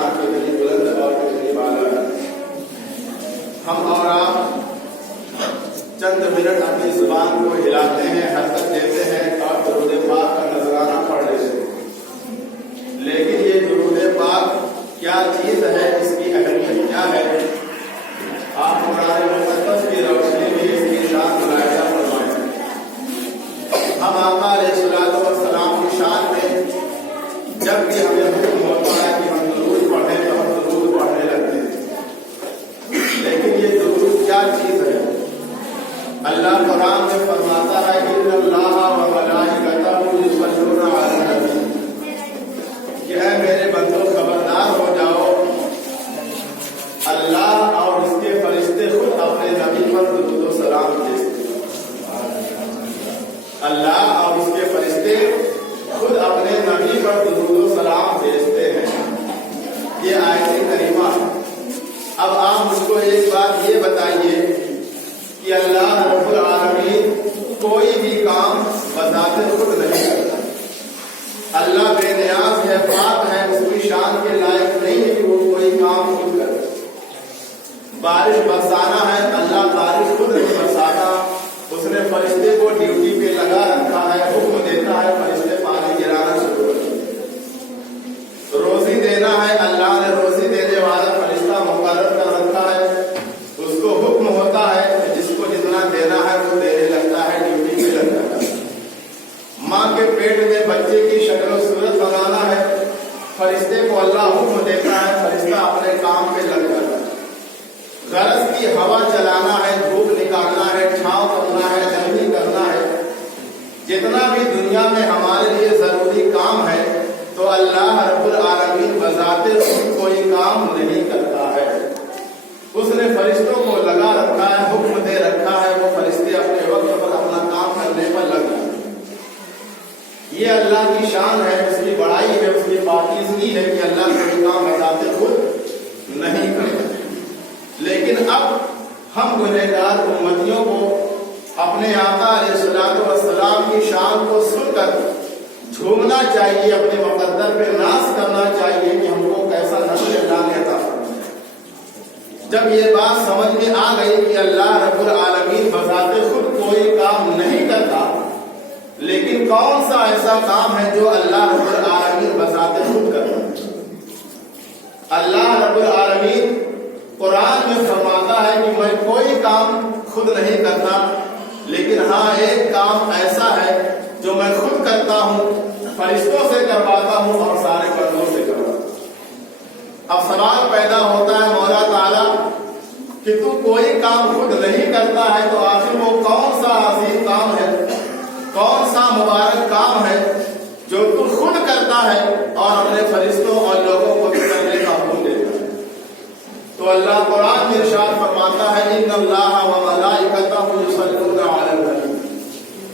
شان کتنی بلند اور کتنی بالا ہے۔ ہم اور آپ چند منٹ اپنی زبان کو ہلاتے ہیں، حرکت دیتے ہیں اور درود پاک کا نذرانہ پڑھ لیتے ہیں، لیکن یہ درود پاک کیا چیز ہے، اس کی اہمیت کیا ہے، آپ قرآن مقدس کی روشنی میں اس کی شان ملاحظہ فرمائیں۔ ہم آقا علیہ الصلوۃ والسلام کی شان میں جب بھی ہمیں حکم ہوتا ہے کہ ہم درود پڑھیں تو ہم درود پڑھنے لگتے ہیں، لیکن یہ درود کیا چیز ہے؟ اللہ قرآن میں فرماتا ہے ان اللہ و ملائکتہ یصلون علی النبی، کہ اے میرے بندو خبردار ہو جاؤ، اللہ اور اس کے فرشتے خود اپنے نبی پر درود و سلام بھیجتے ہیں۔ اللہ اور اس کے فرشتے خود اپنے نبی پر درود و سلام بھیجتے ہیں۔ یہ آیت کریمہ ہے۔ اب آپ مجھ کو ایک بات یہ بتائیے کہ اللہ رب العالمین کوئی بھی کام بذات خود نہیں کرتا۔ اللہ بے نیاز ہے، پاک ہے، اس کی شان کے لائق نہیں ہے کہ وہ کوئی کام خود کرے۔ بارش برسانا ہے، اللہ بارش خود نہیں برساتا، اس نے فرشتے کو ڈیوٹی پہ لگا رکھا ہے، حکم دیتا ہے فرشتے پانی گرانا شروع کر دیتے۔ روزی دینا ہے، اللہ نے روزی دینے والا فرشتہ مقرر کر رکھا ہے، اس کو حکم ہوتا ہے جس کو جتنا دینا ہے وہ دینے لگتا ہے، ڈیوٹی پہ لگ جاتا ہے۔ ماں کے پیٹ میں بچے کی شکل و صورت بنانا ہے، فرشتے کو اللہ حکم دیتا ہے، فرشتہ اپنے کام پہ لگ جاتا ہے۔ غرض کی ہوا چلانا ہے، دھوپ نکالنا ہے، چھاؤں کرنا ہے، گرمی کرنا ہے، جتنا بھی دنیا میں ہمارے لیے ضروری کام ہے تو اللہ رب العالمین بذات خود کوئی کام نہیں کرتا ہے، اس نے فرشتوں کو لگا رکھا ہے، حکم دے رکھا ہے، وہ فرشتے اپنے وقت پر اپنا کام کرنے پر لگ جاتے ہیں۔ یہ اللہ کی شان ہے، اس کی بڑائی ہے، اس کی پاکیزگی ہے کہ اللہ کوئی کام بذات خود نہیں کرتا۔ لیکن اب ہم گنہگار امتیوں کو اپنے آقا علیہ الصلوۃ والسلام کی شان کو سن کر جھومنا چاہیے، اپنے مقدر پہ ناز کرنا چاہیے کہ ہم کو کیسا نبی اللہ نے عطا فرمایا۔ جب یہ بات سمجھ میں آ گئی کہ اللہ رب العالمین بذات خود کوئی کام نہیں کرتا، لیکن کون سا ایسا کام ہے جو اللہ رب العالمین بذات خود کرتا ہے؟ اللہ رب العالمین قرآن میں فرماتا ہے کہ میں کوئی کام خود نہیں کرتا، لیکن ہاں ایک کام ایسا ہے جو میں خود کرتا ہوں، فرشتوں سے کرواتا ہوں اور سارے بندوں سے کرواتا ہوں۔ اب سوال پیدا ہوتا ہے مولا تعالیٰ کہ تو کوئی کام خود نہیں کرتا ہے تو آخر وہ کون سا عظیم کام ہے، کون سا مبارک کام ہے جو تو خود کرتا ہے اور اپنے فرشتوں اور لوگوں کو بھی کرنے کا حکم دیتا ہے؟ تو اللہ قرآن میں ارشاد فرماتا ہے ان اللہ و ملائکتہ یصلون علی النبی،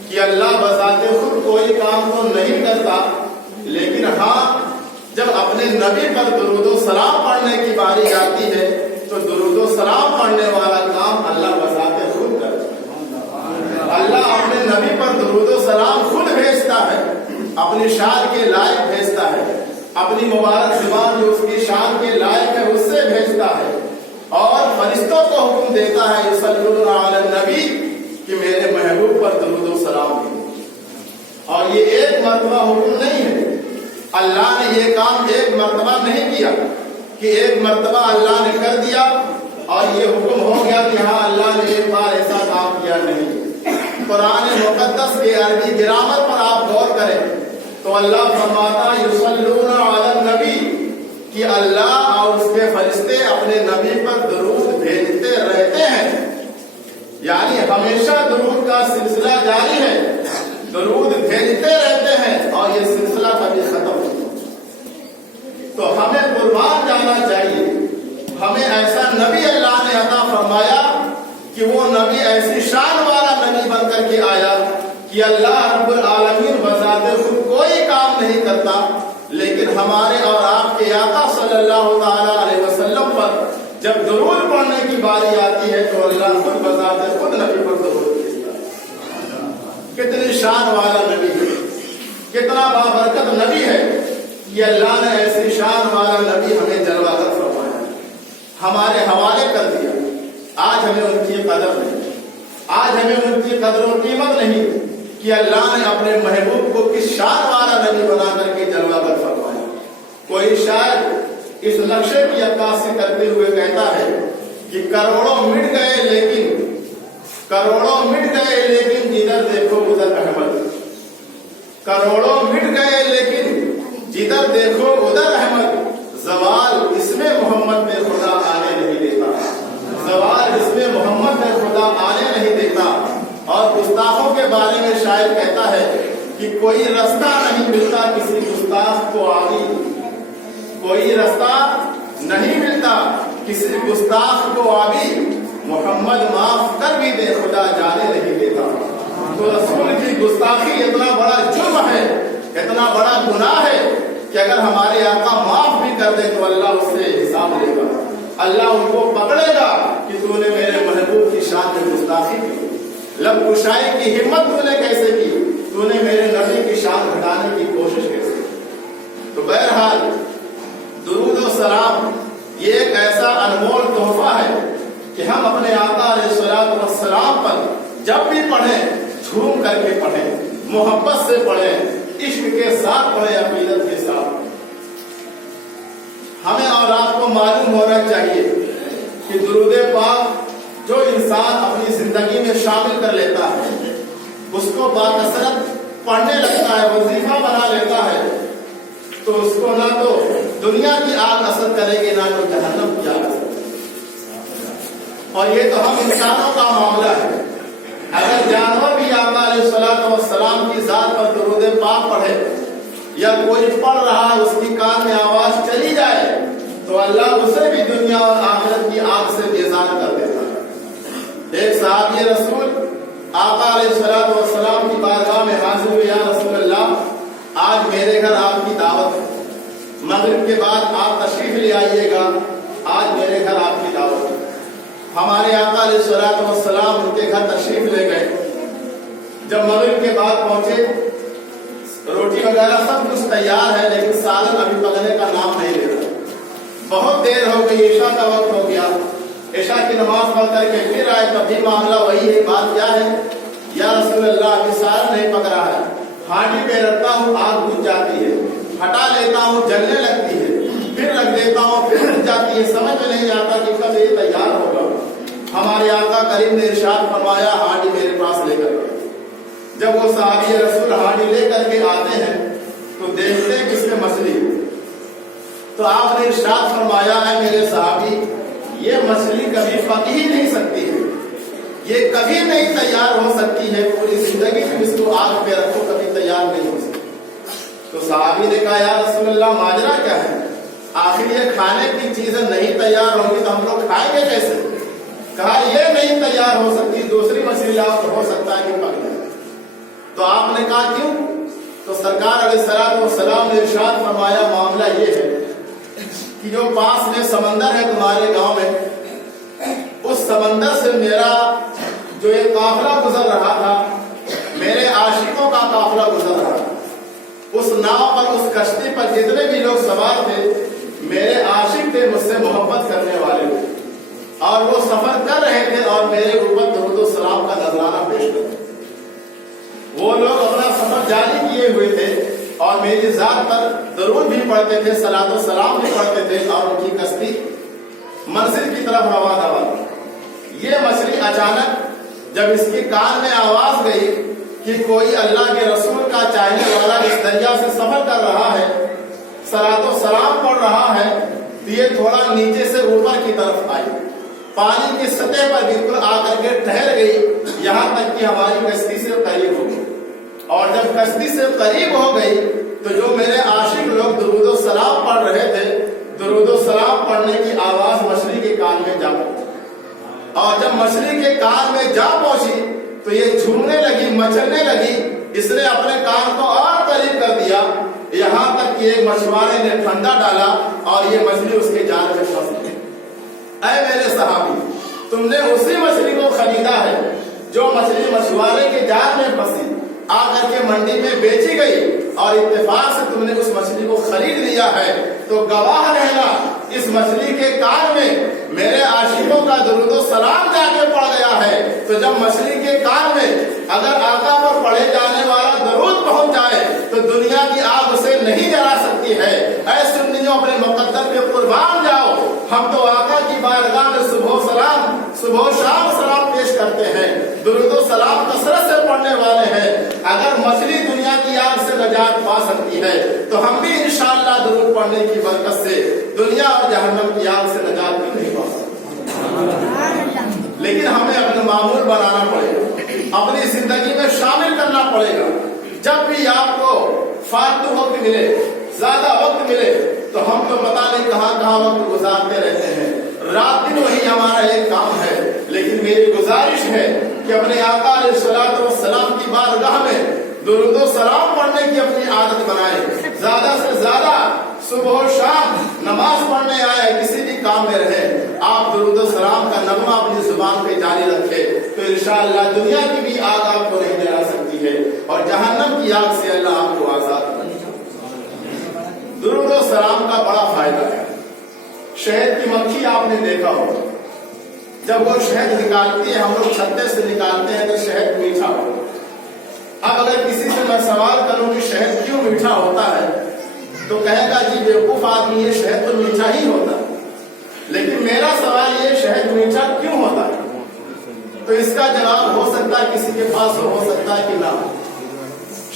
کہ اللہ بذات خود کوئی کام تو نہیں کرتا، لیکن ہاں جب اپنے نبی پر درود و سلام پڑھنے کی باری آتی ہے تو درود و سلام پڑھنے والا کام اللہ بذات خود کرتا ہے۔ اللہ اپنے نبی پر درود و سلام خود بھیجتا ہے، اپنی شان کے لائق بھیجتا ہے، اپنی مبارک زبان جو اس کی شان کے لائق ہے اس سے بھیجتا ہے، اور فرشتوں کو حکم دیتا ہے یصلون علی النبی کہ میرے محبوب پر درود و سلام دیں۔ اور یہ ایک مرتبہ حکم نہیں ہے، اللہ نے یہ کام ایک مرتبہ نہیں کیا کہ ایک مرتبہ اللہ نے کر دیا اور یہ حکم ہو گیا کہ ہاں اللہ نے ایک بار ایسا کام کیا، نہیں۔ قرآن مقدس کے عربی گرامر پر آپ غور کریں تو اللہ فرماتا یصلون علی النبی کہ اللہ اور اس کے فرشتے اپنے نبی پر درود بھیجتے رہتے ہیں، یعنی ہمیشہ درود کا سلسلہ جاری ہے، درود بھیجتے رہتے ہیں اور یہ سلسلہ کبھی ختم نہیں۔ تو ہمیں قربان جانا چاہیے، ہمیں ایسا نبی اللہ نے عطا فرمایا کہ وہ نبی ایسی شان والا نبی بن کر کے آیا کہ اللہ رب العالمین بذات خود کوئی کام نہیں کرتا، لیکن ہمارے اور آپ کے آقا صلی اللہ تعالی علیہ وسلم پر جب درود پڑھنے کی باری آتی ہے تو اللہ خود بذات خود نبی پر درود بھیجتا ہے۔ کتنی شان والا نبی ہے، کتنا بابرکت نبی ہے کہ اللہ نے ایسی شان والا نبی ہمیں جلوہ گر فرمایا، ہمارے حوالے کر دیا، آج ہمیں ان کی قدر نہیں، آج ہمیں ان کی قدر و قیمت نہیں کہ اللہ نے اپنے محبوب کو کس شان والا نبی بنا کر کے جلوہ گر فرمایا۔ کوئی شاید اس نقشے کی عکاسی کرتے ہوئے کہتا ہے کہ کروڑوں مٹ گئے لیکن جدھر دیکھو ادھر احمد، کروڑوں مٹ گئے لیکن جدھر دیکھو ادھر احمد، زوال اس میں محمد میں خدا آنے نہیں دیتا، زوال اس میں محمد میں خدا آنے نہیں دیتا۔ اور گستاخوں کے بارے میں شاعر کہتا ہے کہ کوئی رستہ نہیں ملتا کسی گستاخ کو آگے، کوئی رستہ نہیں ملتا کسی گستاخ کو آگے، محمد معاف کر بھی دے خدا جانے نہیں دیتا۔ تو رسول کی گستاخی اتنا بڑا جرم ہے، اتنا بڑا گناہ ہے کہ اگر ہمارے آقا معاف بھی کر دے تو اللہ اس سے حساب لے گا، اللہ ان کو پکڑے گا کہ تو نے میرے محبوب کی شان میں گستاخی کی، لب کشائی کی ہمت تو نے کیسے کی، تو نے میرے نبی کی شان گھٹانے کی کوشش کیسے کی۔ تو بہرحال درود و سلام یہ ایک ایسا انمول تحفہ ہے کہ ہم اپنے آقا علیہ الصلوۃ والسلام پر جب بھی پڑھیں جھوم کر کے پڑھیں، محبت سے پڑھیں، عشق کے ساتھ پڑھیں، عقیدت کے ساتھ۔ ہمیں اور آپ کو معلوم ہونا چاہیے کہ درود پاک جو انسان اپنی زندگی میں شامل کر لیتا ہے، اس کو باکثرت پڑھنے لگتا ہے، وظیفہ بنا لیتا ہے، تو اس کو نہ تو دنیا کی آگ اثر کرے گی، نہ تو جہنم کی آگ اثر کرے گی۔ اور یہ تو ہم انسانوں کا معاملہ ہے، اگر جانور بھی آقا علیہ الصلوۃ والسلام کی ذات پر درود پاک پڑھے یا کوئی پڑھ رہا ہے اس کی کان میں آواز چلی جائے تو اللہ اسے بھی دنیا اور آخرت کی آگ سے بیزار کر دیتا ہے۔ ایک صحابی رسول آقا علیہ الصلوۃ والسلام کی بارگاہ میں حاضر ہوئے، یا رسول اللہ آج میرے گھر آپ کی دعوت ہے، مغرب کے بعد آپ تشریف لے آئیے گا، آج میرے گھر آپ کی دعوت ہے۔ ہمارے آقا علیہ الصلوۃ والسلام ان کے گھر تشریف لے گئے، جب مغرب کے بعد پہنچے روٹی وغیرہ سب کچھ تیار ہے لیکن سالن ابھی پکنے کا نام نہیں لے رہا، بہت دیر ہو گئی، عشاء کا وقت ہو گیا، عشاء کی نماز پڑھ کر کے پھر آئے، تب بھی معاملہ وہی ہے، بات کیا ہے؟ یا رسول اللہ ابھی سالن نہیں پک رہا ہے، ہانڈی پہ رکھتا ہوں آگ بجھ جاتی ہے، ہٹا لیتا ہوں جلنے لگتی ہے، پھر رکھ دیتا ہوں پھر رک جاتی ہے، سمجھ میں نہیں آتا کہ کب یہ تیار ہوگا۔ ہمارے آقا کریم نے ارشاد فرمایا ہانڈی میرے پاس لے کر۔ جب وہ صحابی رسول ہانڈی لے کر کے آتے ہیں تو دیکھتے ہیں کس میں مچھلی، تو آپ نے ارشاد فرمایا ہے میرے صحابی یہ مچھلی کبھی پک ہی نہیں سکتی ہے، یہ کبھی نہیں تیار ہو سکتی ہے، پوری زندگی میں اس کو آگ پہ رکھو کبھی تیار نہیں ہو سکتی۔ تو صحابی نے کہا یا رسول اللہ ماجرا کیا ہے؟ آخر یہ کھانے کی چیزیں نہیں تیار ہوں گی تو ہم لوگ کھائیں گے کیسے؟ کہا یہ نہیں تیار ہو سکتی، دوسری مچھلی لاؤ تو ہو سکتا ہے کہ پک جائے۔ تو آپ نے کہا کیوں؟ تو سرکار علیہ الصلوۃ والسلام نے ارشاد فرمایا معاملہ یہ ہے کہ جو پاس میں سمندر ہے تمہارے گاؤں میں، اس سمندر سے میرا جو ایک قافلہ گزر رہا تھا، میرے عاشقوں کا قافلہ گزر رہا تھا، اس ناؤ پر اس کشتی پر جتنے بھی لوگ سوار تھے میرے عاشق تھے، مجھ سے محبت کرنے والے تھے، اور وہ سفر کر رہے تھے اور میرے اوپر درود و سلام کا نذرانہ پیش کرتے تھے۔ وہ لوگ اپنا سفر جاری کیے ہوئے تھے اور میری ذات پر درود بھی پڑھتے تھے، صلاۃ و سلام بھی پڑھتے تھے، اور ان کی کشتی منزل کی طرف رواں دوا۔ یہ مچھلی اچانک جب اس کی کان میں آواز گئی کہ کوئی اللہ کے رسول کا چاہنے والا اس دریا سے سفر کر رہا ہے، صلاۃ و سلام پڑھ رہا ہے، تو یہ تھوڑا نیچے سے اوپر کی طرف آئی، پانی کی سطح پر بالکل آ کر کے ٹھہر گئی، یہاں تک کہ ہماری کشتی سے قریب ہو گئی۔ اور جب کشتی سے قریب ہو گئی تو جو میرے عاشق لوگ درود و سلام پڑھ رہے تھے، درود و سلام پڑھنے کی آواز مچھلی کے کان میں جا پہنچی، اور جب مچھلی کے کان میں جا پہنچی تو یہ جھومنے لگی، مچلنے لگی، اس نے اپنے کان کو اور قریب کر دیا، یہاں تک کہ ایک مچھوارے نے پھندا ڈالا اور یہ مچھلی اس کے جال میں پھنس گئی۔ اے میرے صحابی، تم نے اسی مچھلی کو خریدا ہے جو مچھلی مچھوارے کے جال میں پھنسی، آ کر کے منڈی میں بیچی گئی، اور اتفاق سے تم نے اس مچھلی کو خرید لیا۔ دیا ہے تو گواہ رہنا اس مچھلی کے کان میں میرے عاشقوں کا درود و سلام جا کے پڑ گیا ہے. تو جب مچھلی کے کان میں اگر آقا پر پڑھے جانے والا درود پہنچ جائے تو دنیا کی آگ اسے نہیں جلا سکتی ہے. اے سنیوں اپنے مقدر پہ قربان جاؤ. ہم تو آقا کی بارگاہ میں صبح و شام سلام پیش کرتے ہیں, درود و سلام کثرت سے پڑھنے والے ہیں. اگر مچھلی دنیا کی آگ سے نجات پا سکتی ہے تو ہم بھی انشاءاللہ درود پڑھنے کی برکت سے دنیا اور جہنم کی آگ سے نجات بھی نہیں پا سکتے. لیکن ہمیں اپنا معمول بنانا پڑے گا, اپنی زندگی میں شامل کرنا پڑے گا. جب بھی آپ کو فالتو وقت ملے, زیادہ وقت ملے, تو ہم تو پتہ نہیں کہاں وقت گزارتے رہتے ہیں. رات دن وہی ہمارا ایک کام ہے. لیکن میری گزارش ہے کہ اپنے آقا علیہ الصلوۃ والسلام کی بارگاہ میں درود و سلام پڑھنے کی اپنی عادت بنائیں. زیادہ سے زیادہ صبح و شام نماز پڑھنے آئے, کسی بھی کام میں رہے, آپ درود و سلام کا نغمہ اپنی زبان پہ جاری رکھے تو انشاءاللہ دنیا کی بھی آگ آپ کو نہیں جلا سکتی ہے اور جہنم کی آگ سے اللہ آپ کو آزاد کرے. درود و سلام کا بڑا فائدہ ہے. شہد کی مکھی آپ نے دیکھا ہوگا, جب وہ شہد نکالتی ہے, ہم لوگ چھتے سے نکالتے ہیں تو شہد میٹھا ہو. اب اگر کسی سے میں سوال کروں کہ شہد کیوں میٹھا ہوتا ہے تو کہے گا جی بیوقوف آدمی, یہ شہد تو میٹھا ہی ہوتا ہے. لیکن میرا سوال یہ, شہد میٹھا کیوں ہوتا ہے؟ تو اس کا جواب ہو سکتا ہے کسی کے پاس ہو سکتا ہے کہ نہ.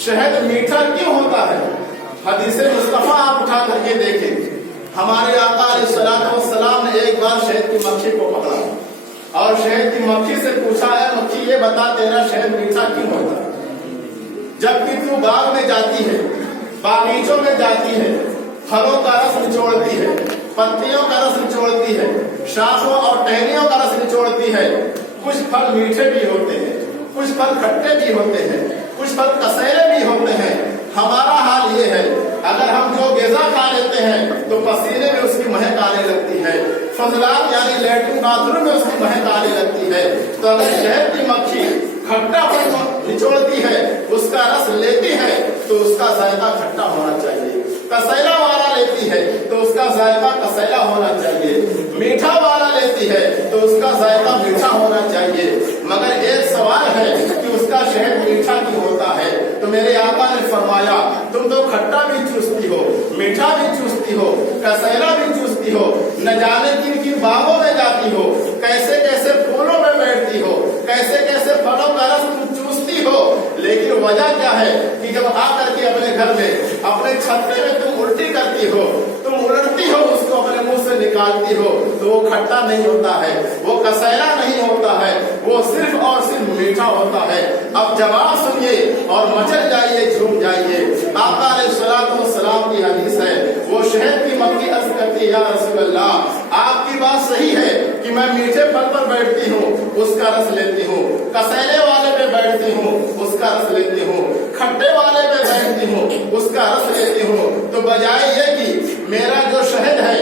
شہد میٹھا کیوں ہوتا ہے؟ حدیث مصطفیٰ آپ اٹھا کر کے دیکھیں. ہمارے آقا علیہ الصلوۃ والسلام نے ایک بار شہد کی مکھی کو پکڑا اور شہد کی مکھی سے پوچھا, ہے مکھی یہ بتا تیرا شہد میٹھا کیوں ہوتا ہے؟ جبکہ تو باغ میں جاتی ہے, باغیچوں میں جاتی ہے, پھلوں کا رس نچوڑتی ہے, پتیوں کا رس نچوڑتی ہے, شاخوں اور ٹہنیوں کا رس نچوڑتی ہے. کچھ پھل میٹھے بھی ہوتے ہیں, کچھ پھل کھٹے بھی ہوتے ہیں, کچھ پھل کسیلے بھی ہوتے ہیں. ہمارا حال یہ ہے, اگر ہم جو غذا کھا لیتے ہیں تو پسینے میں اس کی مہک آنے لگتی ہے, فضلات یعنی لیٹرن باتھ روم میں اس کی مہک آنے لگتی ہے. تو اگر شہد کی مکھی کھٹا پھل نچوڑتی ہے, اس کا رس لیتی ہے تو اس کا ذائقہ کھٹا ہونا چاہیے. کسیلا والا لیتی ہے تو اس کا ذائقہ کسیلا ہونا چاہیے. میٹھا والا لیتی ہے تو اس کا ذائقہ میٹھا ہونا چاہیے. مگر ایک سوال ہے کہ اس کا شہد میٹھا کیوں ہوتا ہے؟ تو میرے آقا نے فرمایا, تم تو کھٹا بھی چوستی ہو, میٹھا بھی چوستی ہو, کسیلا بھی چوستی ہو, نہ جانے کن کن باغوں میں جاتی ہو, کیسے کیسے پھولوں میں بیٹھتی ہو, کیسے کیسے پھلوں کا رس تم چوستی ہو. لیکن وجہ کیا ہے کہ جب آ کر کے اپنے گھر میں اپنے چھتے میں تم الٹی کرتی ہو, تم الٹتی ہو, اس کو اپنے منہ سے نکالتی ہو, تو وہ کھٹا نہیں ہوتا ہے, وہ کسیلا نہیں ہوتا ہے, وہ صرف اور صرف میٹھا ہوتا ہے. اب جواب سنیے اور مچل جائیے, جھوم جائیے. آقا علیہ الصلوۃ والسلام کی حدیث ہے, وہ شہد کی مکھی عرض کرتی ہے, یا رسول اللہ آپ کی بات صحیح ہے کہ میں میٹھے پھل پر بیٹھتی ہوں, اس کا رس لیتی ہوں, کسیلے والے پہ بیٹھتی ہوں, اس کا رس لیتی ہوں, کھٹے والے پہ بیٹھتی ہوں, اس کا رس لیتی ہوں. تو بجائے یہ کہ میرا جو شہد ہے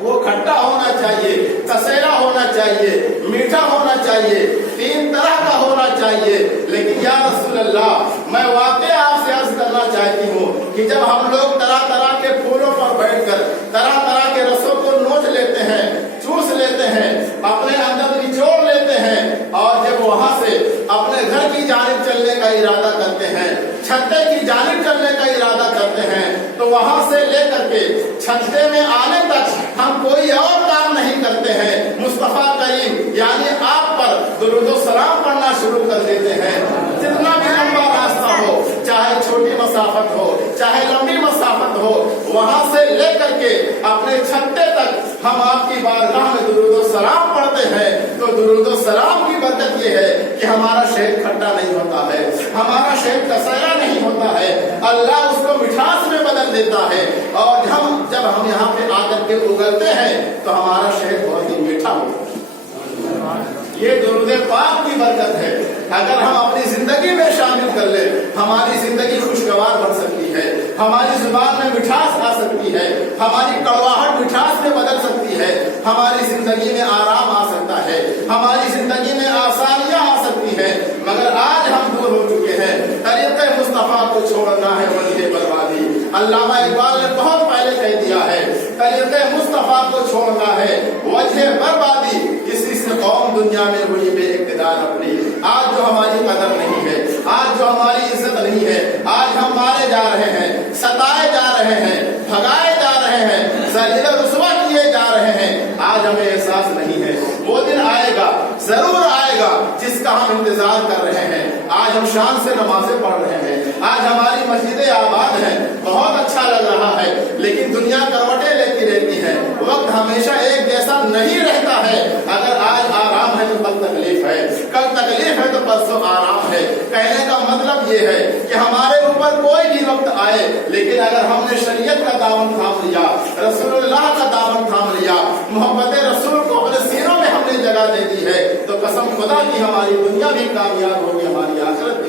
وہ کھٹا ہونا چاہیے, کسیلا ہونا چاہیے, میٹھا ہونا چاہیے, تین طرح کا ہونا چاہیے. لیکن یا رسول اللہ میں واقعی آپ سے عرض کرنا چاہتی ہوں کہ جب ہم لوگ طرح طرح کے پھولوں پر بیٹھ کر طرح طرح کے رسوں کو نوچ لیتے ہیں, چوس لیتے ہیں, اپنے اندر نچوڑ لیتے ہیں, اور جب وہاں سے اپنے گھر کی جانب چلنے کا ارادہ کرتے ہیں, چھتے کی جانب چلنے کا ارادہ کرتے ہیں, تو وہاں سے لے کر کے چھتے میں آنے تک ہم کوئی اور کام نہیں کرتے ہیں, مصطفیٰ کریم یعنی آپ پر درود و سلام پڑھنا شروع کر دیتے ہیں. جتنا بھی لمبا راستہ ہو, چاہے چھوٹی مسافت ہو چاہے لمبی مسافت ہو, وہاں سے لے کر کے اپنے چھتے تک ہم آپ کی بارگاہ میں درود و سلام پڑھتے ہیں. تو درود و سلام کی برکت یہ ہے کہ ہمارا شہد کھٹا نہیں ہوتا ہے, ہمارا شہد کسیلا نہیں ہوتا ہے, اللہ اس کو مٹھاس میں بدل دیتا ہے. اور جب ہم یہاں پہ آ کر کے اگلتے ہیں تو ہمارا شہد بہت ہی میٹھا ہوتا ہے. یہ درود پاک کی برکت ہے. اگر ہم اپنی زندگی میں شامل کر لیں, ہماری زندگی خوشگوار بن سکتی ہے, ہماری زبان میں مٹھاس آ سکتی ہے, ہماری کڑواہٹ مٹھاس میں بدل سکتی ہے, ہماری زندگی میں آرام آ سکتا ہے, ہماری زندگی میں آسانیاں آ سکتی ہیں. مگر آج ہم دور ہو چکے ہیں, طریقہ مصطفیٰ کو چھوڑنا ہے وجہ بربادی. علامہ اقبال نے بہت پہلے کو چھوڑنا ہے وجہ بربادی اسی سے قوم دنیا میں ہوئی بے اقتدار اپنی. آج جو ہماری قدر نہیں ہے, آج جو ہماری عزت نہیں ہے, آج ہم مارے جا رہے ہیں, ستائے جا رہے ہیں, بھگائے جا رہے ہیں, ذلیل و رسوا کیے جا رہے ہیں, آج ہمیں احساس نہیں ہے. وہ دن آئے گا, ضرور آئے گا, جس کا ہم انتظار کر رہے ہیں. آج ہم شان سے نمازیں پڑھ رہے ہیں, آج ہماری مسجدیں آباد ہیں, بہت اچھا لگ رہا ہے, لیکن دنیا کروٹیں لیتی رہتی ہے. وقت ہمیشہ ایک جیسا نہیں رہتا ہے. اگر آج آرام ہے تو کل تکلیف ہے, کل تکلیف ہے تو پرسوں آرام ہے. کہنے کا مطلب یہ ہے کہ ہمارے اوپر کوئی بھی وقت آئے, لیکن اگر ہم نے شریعت کا دامن تھام لیا, رسول اللہ کا دامن تھام لیا, محبت رسول کو اپنے سینوں میں ہم نے جگہ دے دی ہے, تو قسم خدا کی ہماری دنیا بھی کامیاب ہوگی, ہماری آخرت بھی.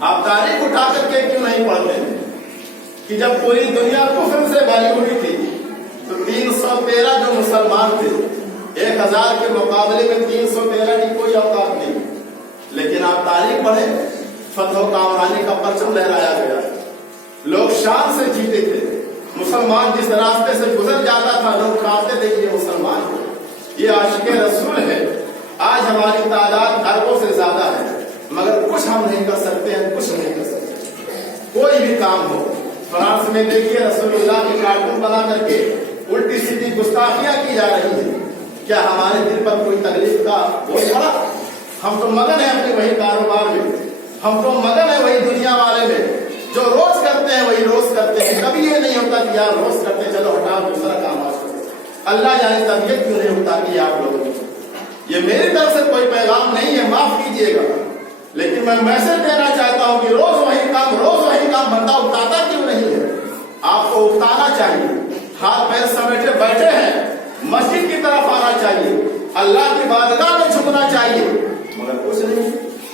آپ تاریخ اٹھا کر کے کیوں نہیں پڑھتے کہ جب پوری دنیا کفر سے بھری ہوئی تھی تو 313 جو مسلمان تھے, 1000 کے مقابلے میں 313 کی کوئی اوقات نہیں. لیکن آپ تاریخ پڑھیں, فتح و کامرانی کا پرچم لہرایا گیا, لوگ شان سے جیتے تھے. مسلمان جس راستے سے گزر جاتا تھا لوگ کہتے تھے کہ یہ مسلمان ہے, یہ عاشق رسول ہے. آج ہماری تعداد اربوں سے زیادہ ہے, مگر کچھ ہم نہیں کر سکتے ہیں, کچھ نہیں کر سکتے. کوئی بھی کام ہو, فرانس میں دیکھیے رسول اللہ کے کارٹون بنا کر کے الٹی سیدھی گستاخیاں کی جا رہی ہیں. کیا ہمارے دل پر کوئی تکلیف کا بوجھ پڑا؟ ہم تو مگن ہیں اپنے وہی کاروبار میں, ہم تو مگن ہیں وہی دنیا والے میں. جو روز کرتے ہیں وہی روز کرتے ہیں. کبھی یہ نہیں ہوتا کہ یار روز کرتے ہیں چلو ہٹاؤ دوسرا کام آج کرتے. اللہ جانے طبیعت کیوں نہیں اٹھتا کہ آپ لوگوں کی. یہ میری طرف سے کوئی پیغام نہیں ہے, معاف کیجیے گا, لیکن میں میسج دینا چاہتا ہوں کہ روز وہی کام بندہ اٹھاتا کیوں نہیں ہے. آپ کو اٹھانا چاہیے. ہاتھ پیر سمیٹے بیٹھے ہیں, مسجد کی طرف آنا چاہیے, اللہ کی بارگاہ میں جھکنا چاہیے, مگر کچھ نہیں,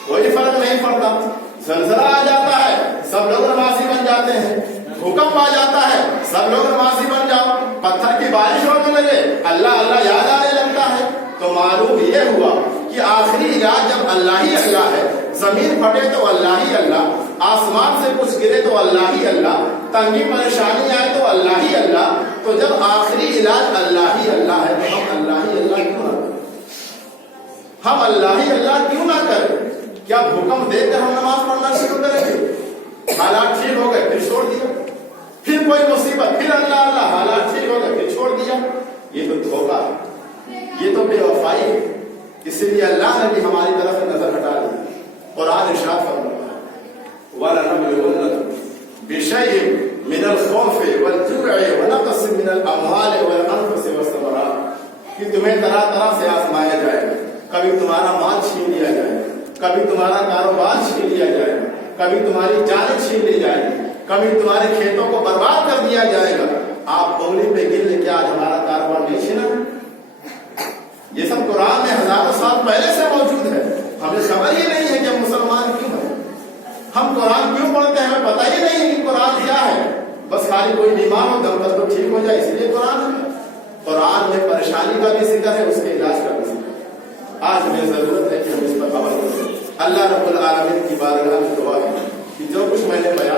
کوئی فرق نہیں پڑتا. زلزلہ آ جاتا ہے, سب لوگ نمازی بن جاتے ہیں. بھوکمپ آ جاتا ہے, سب لوگ نمازی بن جاؤ. پتھر کی بارش ہونے لگے, اللہ اللہ یاد آنے لگتا ہے. تو معلوم یہ ہوا کہ آخری علاج جب اللہ ہی اللہ ہے. زمین پھٹے تو اللہ ہی اللہ, آسمان سے کچھ گرے تو اللہ ہی اللہ, تنگی پریشانی آئے تو اللہ ہی اللہ. تو جب آخری علاج اللہ ہی اللہ ہے تو ہم اللہ ہی اللہ کیوں نہ کریں, ہم اللہ ہی اللہ کیوں نہ کریں. کیا بھوکمپ دیکھ کر ہم نماز پڑھنا شروع کریں گے؟ حالات ٹھیک ہو گئے پھر چھوڑ دیا, پھر کوئی مصیبت پھر اللہ اللہ, حالات ٹھیک ہو گئے پھر چھوڑ دیا. یہ تو دھوکہ ہے, یہ تو بے وفائی ہے. اسی لیے اللہ نے بھی ہماری طرف نظر ہٹا دی. قرآن ارشاد فرماتا ہے وَلَنَبْلُوَنَّكُمْ بِشَيْءٍ مِنَ الْخَوْفِ وَالْجُوعِ وَنَقْصٍ مِنَ الْأَمْوَالِ وَالْأَنفُسِ وَالثَّمَرَاتِ, کہ تمہیں طرح طرح سے آزمایا جائے گا. کبھی تمہارا مال چھین لیا جائے گا, کبھی تمہارا کاروبار چھین لیا جائے گا, کبھی تمہاری جانیں چھین لی جائے گی, کبھی تمہارے کھیتوں کو برباد کر دیا جائے گا. آپ انگلی پہ گر لے, کیا آج ہمارا کاروبار نہیں چھینا؟ یہ سب قرآن میں ہزاروں سال پہلے سے موجود ہے. ہمیں خبر ہی نہیں ہے کہ ہم مسلمان کیوں ہیں, ہم قرآن کیوں پڑھتے ہیں, ہمیں پتہ ہی نہیں ہے کہ قرآن کیا ہے. بس خالی کوئی بیمار ہو دم کر تو ٹھیک ہو جائے, اس لیے قرآن ہے. قرآن میں پریشانی کا بھی ذکر ہے, اس کے علاج کا بھی ذکر ہے. آج ہمیں ضرورت ہے کہ ہم اس پر عمل کریں. اللہ رب العالمین کی بارگاہ میں دعا ہے کہ جو کچھ میں نے بیان